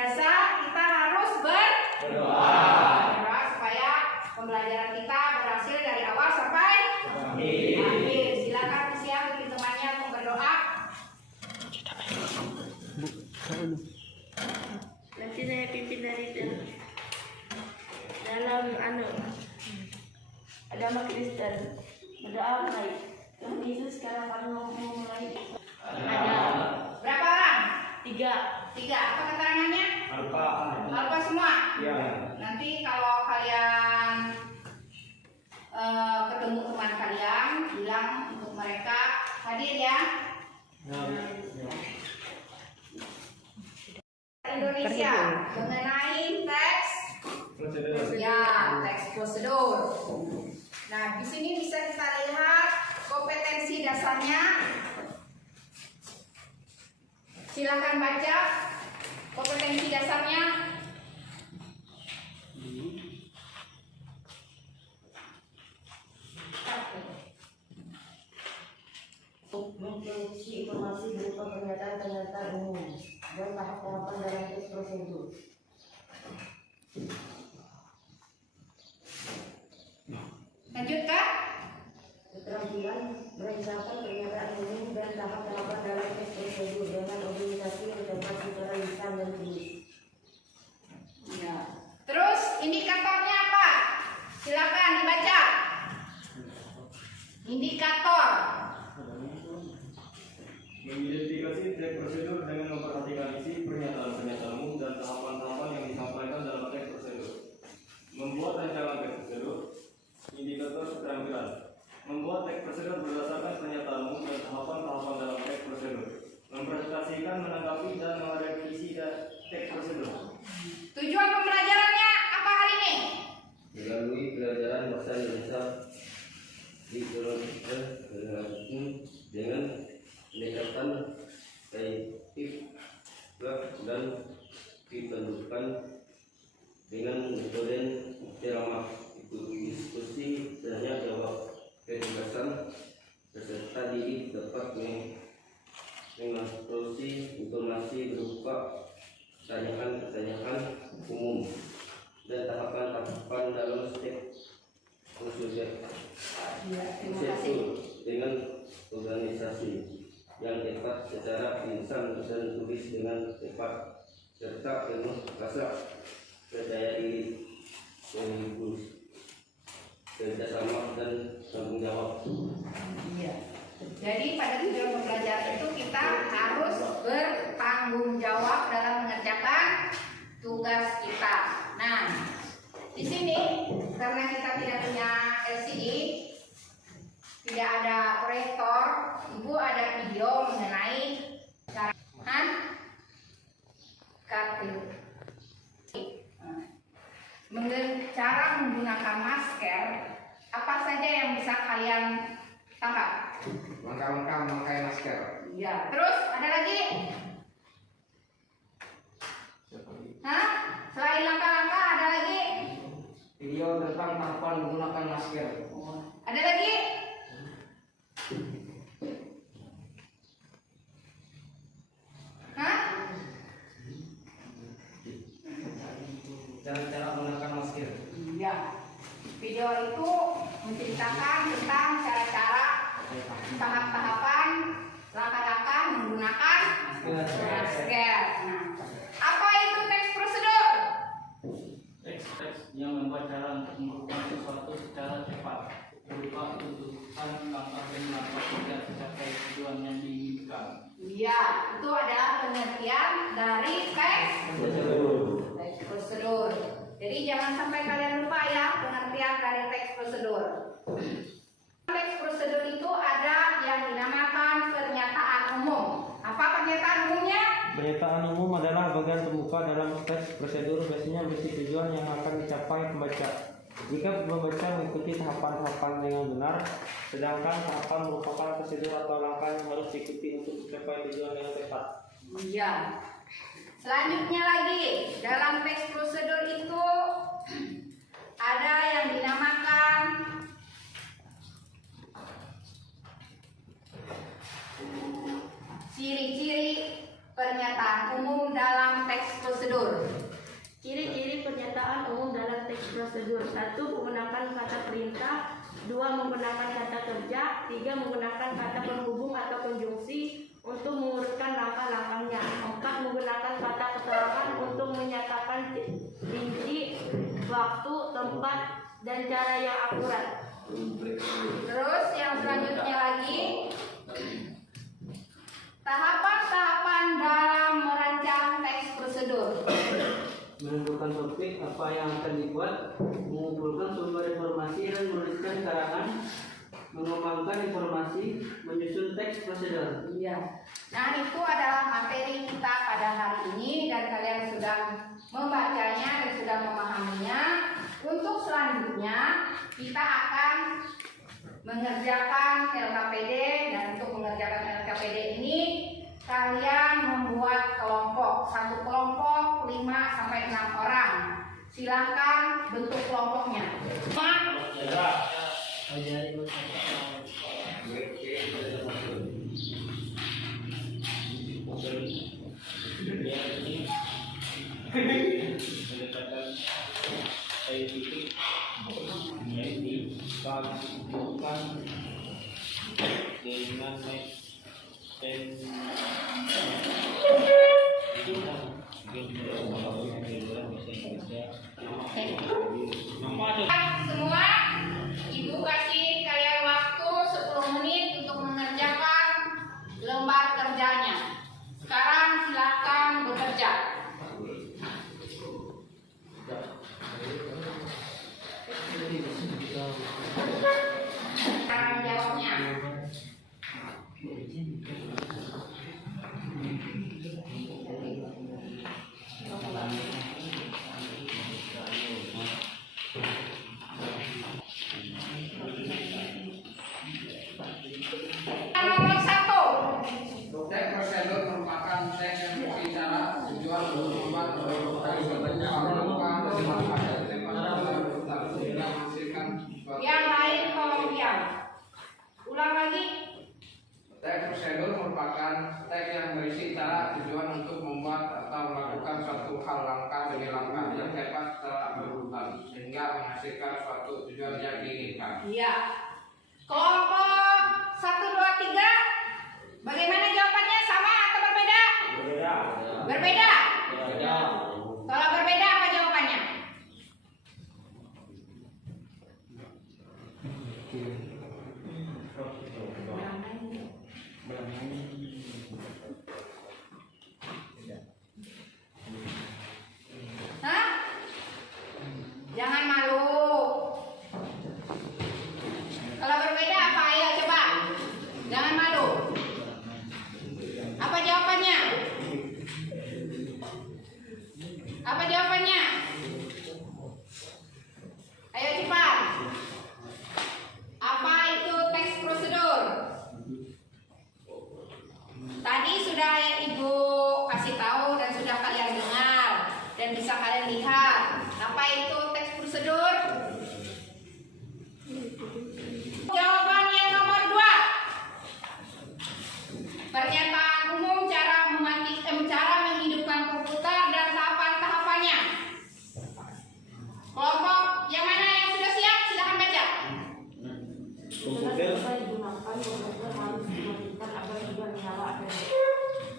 biasa kita harus berdoa supaya pembelajaran kita berhasil dari awal sampai akhir. Silakan siap bagi temannya untuk berdoa. Nanti saya pimpin dari dalam agama Kristen. Berdoa mulai. Tuhan Yesus sekarang kami mau mulai. Ada Berapa orang? 3. Apa keterangannya? Alfa semua? Iya. Nanti kalau kalian ketemu teman kalian, bilang untuk mereka hadir ya. Indonesia mengenai teks prosedur. Nah, di sini bisa kita lihat kompetensi dasarnya. Silakan baca kompetensi dasarnya. Memproduksi informasi berupa pernyataan-pernyataan umum dan tahap-tahapan dalam tes prosedur. Lanjutkan. Keterampilan merencanakan pernyataan umum dan tahap-tahapan dalam tes prosedur dengan organisasi yang dapat secara lisan dan tulis. Ya. Terus indikatornya apa? Silakan dibaca. Indikator. Mengidentifikasi teks prosedur dengan memperhatikan isi pernyataan-pernyataan umum dan tahapan-tahapan yang disampaikan dalam teks prosedur. Membuat rancangan teks prosedur. Indikator keterampilan. Membuat teks prosedur berdasarkan pernyataan umum dan tahapan-tahapan dalam teks prosedur. Mempresentasikan, menanggapi, dan merevisi teks prosedur. Tujuan pembelajarannya apa hari ini? Melalui pelajaran bahasa Indonesia dengan pendekatan saintifik dan dipendudukan dengan metode ceramah, diskusi, tanya jawab, kecerdasan peserta didik dapat mengintroduksi informasi berupa pertanyaan-pertanyaan umum dan tahapan-tahapan dalam step prosedur dengan organisasi yang tepat secara lisan dan tulis dengan tepat serta penuh rasa percaya diri, sekaligus kerjasama dan tanggung jawab. Iya. Jadi pada tujuan pembelajaran itu kita harus bertanggung jawab dalam mengerjakan tugas kita. Nah, di sini karena kita tidak punya LCD, tidak ada proyektor, Ibu ada video mengenai cara cara menggunakan masker. Apa saja yang bisa kalian tangkap? Langkah-langkah memakai masker. Ya, terus ada lagi? Selain langkah-langkah ada lagi? Video tentang tahapan menggunakan masker. Ada lagi? Cara-cara menggunakan masker. Iya. Video itu menceritakan tentang cara-cara, tahap-tahapan, langkah-langkah menggunakan masker. Nah, apa itu teks prosedur? Teks yang membuat cara untuk melakukan sesuatu secara cepat, berupa tuntutan langkah dan langkah tidak mencapai tujuan yang diinginkan. Iya, itu adalah pengertian dari teks prosedur. Jadi jangan sampai kalian lupa ya pengertian dari teks prosedur. Teks prosedur itu ada yang dinamakan pernyataan umum. Apa pernyataan umumnya? Pernyataan umum adalah bagian terbuka dalam teks prosedur, biasanya berisi tujuan yang akan dicapai pembaca. Jika pembaca mengikuti tahapan-tahapan dengan benar, sedangkan tahapan merupakan prosedur atau langkah yang harus diikuti untuk mencapai tujuan dengan tepat. Iya. Selanjutnya lagi, dalam teks prosedur itu ada yang dinamakan ciri-ciri pernyataan umum dalam teks prosedur. teks prosedur. 1. Menggunakan kata perintah. 2. Menggunakan kata kerja. 3. Menggunakan kata penghubung atau konjungsi untuk mengurutkan langkah-langkahnya. 4. Menggunakan kata keterangan untuk menyatakan rinci, waktu, tempat, dan cara yang akurat. Terus yang selanjutnya lagi, tahapan-tahapan dalam merancang teks prosedur. Menentukan topik apa yang akan dibuat, mengumpulkan sumber informasi dan menuliskan karangan, mengembangkan informasi, menyusun teks prosedur. Iya. Nah, itu adalah materi kita pada hari ini dan kalian sudah membacanya dan sudah memahaminya. Untuk selanjutnya kita akan mengerjakan LKPD, dan untuk mengerjakan LKPD ini kalian membuat kelompok, satu kelompok 5 sampai 6 orang. Silakan bentuk kelompoknya. Semua, Ibu kasih kalian waktu 10 menit untuk mengerjakan lembar kerjanya. Sekarang silakan bekerja. Tanggung jawabnya. Nomor 1. Teks prosedur merupakan teks yang berisi cara, tujuan, untuk membuat Yang lain tolong diam. Ulang lagi. Teks prosedur merupakan teks yang berisi cara, tujuan untuk membuat atau melakukan suatu hal langkah demi langkah yang cepat secara berurutan sehingga menghasilkan suatu tujuan yang diinginkan. Iya. Kelompok 1, 2, 3. Bagaimana jawabannya? Sama atau berbeda? Berbeda. Kalau berbeda apa jawabannya? Hah? Jangan malu. Kalau berbeda apa? Ayo coba. Jangan malu. Apa jawabannya? Apa jawabannya? Ayo cepat. Apa itu teks prosedur? Tadi sudah Ibu kasih tahu dan sudah kalian dengar dan bisa kalian lihat. Apa itu teks prosedur? Jawaban yang nomor 2. Pernyataan umum cara menghidupkan komputer dan tahapan-tahapannya. Kelompok yang mana yang sudah siap? Silahkan baca. Setelah selesai digunakan, komputer harus dimatikan agar tidak menyala APD.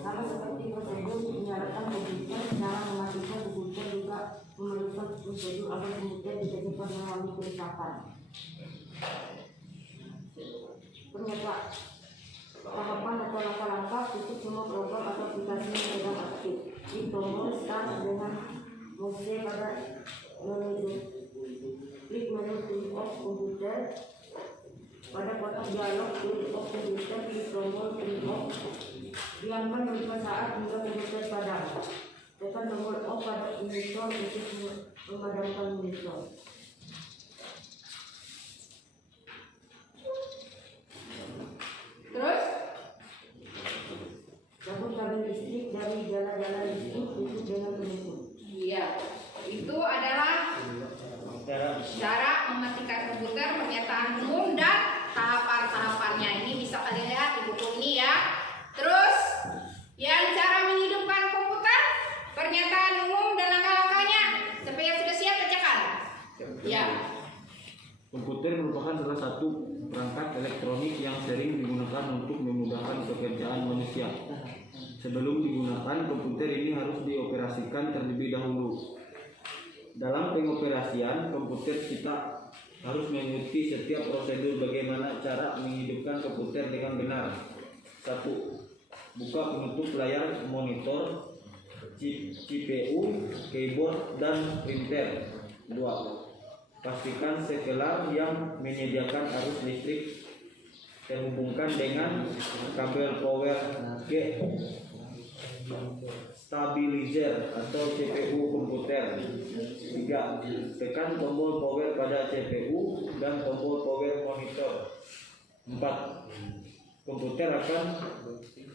Sama seperti prosedur menyalakan komputer, cara mematikan komputer juga memerlukan prosedur agar komputer bisa cepat mengalami kerusakan. Pernyataan tahapan atau langkah-langkah tutup semua program atau aplikasi yang sedang aktif. Di tombol start dengan mouse pada menu klik menu turn off komputer. Pada kotak dialog turn off komputer, klik tombol turn off. Diamkan beberapa saat hingga komputer padam. Tekan tombol off pada monitor untuk memadamkan monitor. Terus Cabut kabel listrik dari jala-jala listrik tutup dengan penutup. iya, itu adalah cara mematikan komputer, pernyataan umum dan tahapan-tahapannya. Ini bisa kalian lihat di buku ini ya. Terus yang cara menghidupkan komputer, pernyataan umum dan langkah-langkahnya. Sampai yang sudah siap bacakan. ciptaan manusia. Sebelum digunakan, komputer ini harus dioperasikan terlebih dahulu. Dalam pengoperasian komputer, kita harus mengikuti setiap prosedur bagaimana cara menghidupkan komputer dengan benar. 1. Buka penutup layar monitor, CPU, keyboard, dan printer. 2. Pastikan sekelar yang menyediakan arus listrik terhubungkan dengan kabel power ke stabilizer atau CPU komputer. 3. Tekan tombol power pada CPU dan tombol power monitor. 4. Komputer akan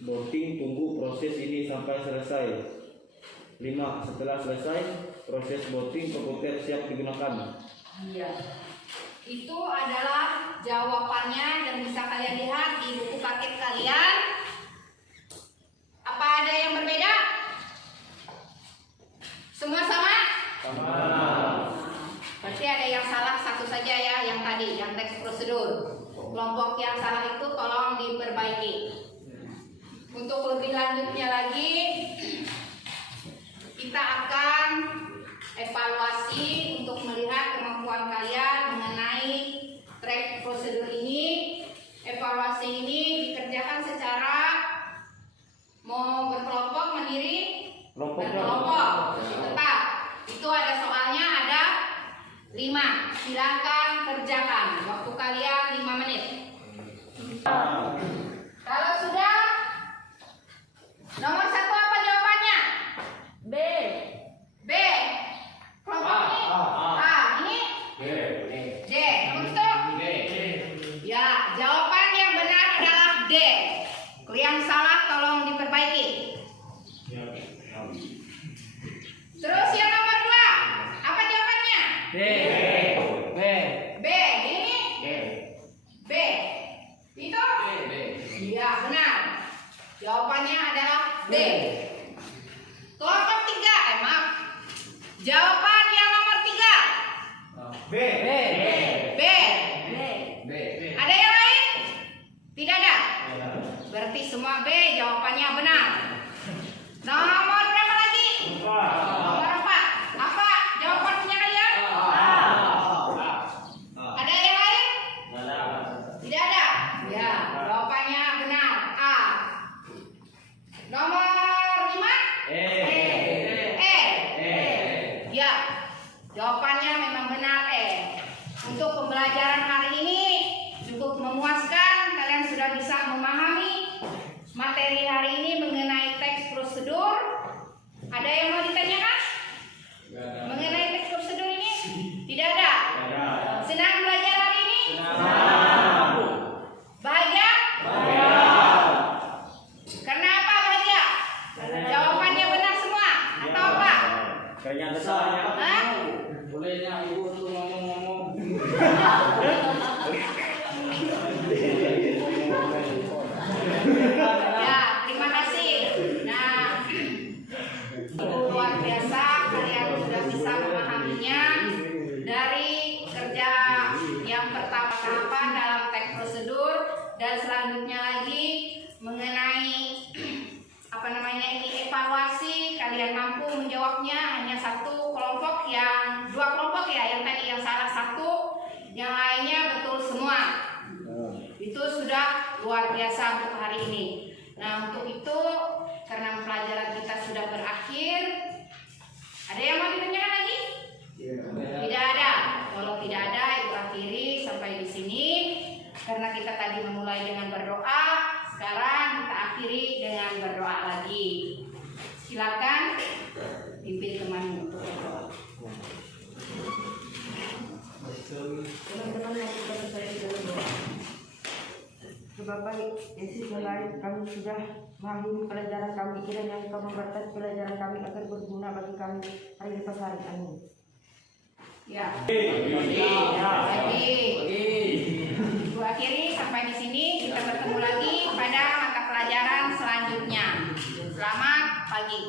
booting, tunggu proses ini sampai selesai. 5. Setelah selesai proses booting, komputer siap digunakan. Iya. Itu adalah jawabannya dan bisa kalian lihat di buku paket kalian. Apa ada yang berbeda? Semua sama? Sama. Berarti ada yang salah satu saja ya, yang tadi, yang teks prosedur. Kelompok yang salah itu tolong diperbaiki. Untuk lebih lanjutnya lagi, kita akan evaluasi untuk melihat kemampuan kalian mengenai track prosedur ini. Evaluasi ini dikerjakan secara mau berkelompok, mandiri, berkelompok. Tetap. Itu ada soalnya, ada 5. Silakan kerjakan. Waktu kalian 5 menit. Kalau sudah, nomor 1 apa jawabannya? B. B. Kelompok ini? A. Ini? D. Nomor itu? Ya, jawaban yang benar adalah D. Yang salah tolong diperbaiki. Terus yang nomor 2, apa jawabannya? B. B. Ini? B. Itu? Iya, benar. Jawabannya adalah B. Kelompok 3, maaf. Jawaban yang nomor 3. B. B. Ada yang lain? Tidak ada. Berarti semua B jawabannya benar. Nomor berapa lagi? Nomor 4. Apa jawabannya kalian? Ada yang lain? Tidak ada. Ya, jawabannya benar. A. Nomor 5? Ya, jawabannya memang benar E. Untuk pembelajaran hari ini cukup memuaskan. Kalian sudah bisa memahami materi hari ini mengenai teks prosedur. Ada yang mau ditanyakan? Mengenai teks prosedur ini? Tidak ada. Senang belajar hari ini? Bahagia? Karena apa bahagia? Jawabannya benar semua atau apa? Kayaknya ada salahnya. Hah? Bolehnya ibu untuk ngomong-ngomong. Ya, terima kasih. Nah, luar biasa kalian sudah bisa memahaminya dari kerja yang pertama tahapan dalam teks prosedur dan selanjutnya lagi mengenai apa namanya ini evaluasi. Kalian mampu menjawabnya hanya 1 kelompok, yang 2 kelompok ya, yang tadi yang salah 1, yang lainnya betul semua. Itu sudah luar biasa untuk hari ini. Nah, untuk itu karena pelajaran kita sudah berakhir, ada yang mau ditanyakan lagi? Tidak ada. Kalau tidak ada, ibu akhiri sampai di sini. Karena kita tadi memulai dengan berdoa, sekarang kita akhiri dengan berdoa lagi. Silakan pimpin teman untuk berdoa. Teman-teman yang kita percaya di dalam doa. Bapak Yesus yang baik, kami sudah mengakhiri pelajaran kami, kiranya Engkau memberkati pelajaran kami agar berguna bagi kami hari lepas hari. Amin. Ya. Ibu akhiri sampai di sini. Kita bertemu lagi pada mata pelajaran selanjutnya. Selamat pagi.